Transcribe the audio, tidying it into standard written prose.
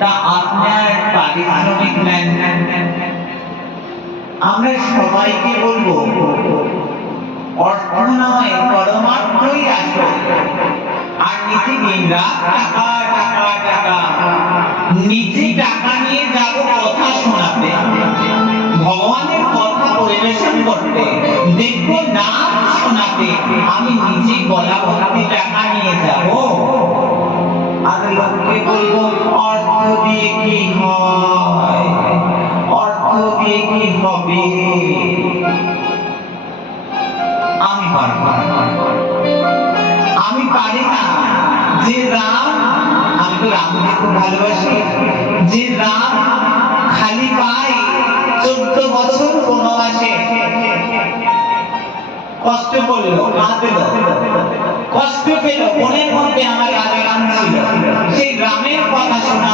তা আপনার পারিশ্রমিক নেন। আমরা সবাইকে বলবো অর্থ নয় পরমার্থই আসল। আর নীতি দিনরাত টাকা টাকা টাকা, নিজে টাকা নিয়ে যাব কথা শোনাতে, ভগবানের কথা পরিবেশন করতে, দেখবো নাম শোনাতে, আমি নিজে গলা ভর্তি টাকা নিয়ে যাব আর লোককে বলবো অর্থ দিয়ে কি হয়, অর্থ দিয়ে কি হবে। আমি পারব না, আমি পারি না। যে রাম, আমি তো রামকে খুব ভালোবাসি, যে রাম খালি পায় 14 বছর বনবাসে কষ্ট করলো, কাঁদলো, কষ্ট পেল, মনের মধ্যে আমার রাধে রাম ছিল, সেই রামের কথা শোনা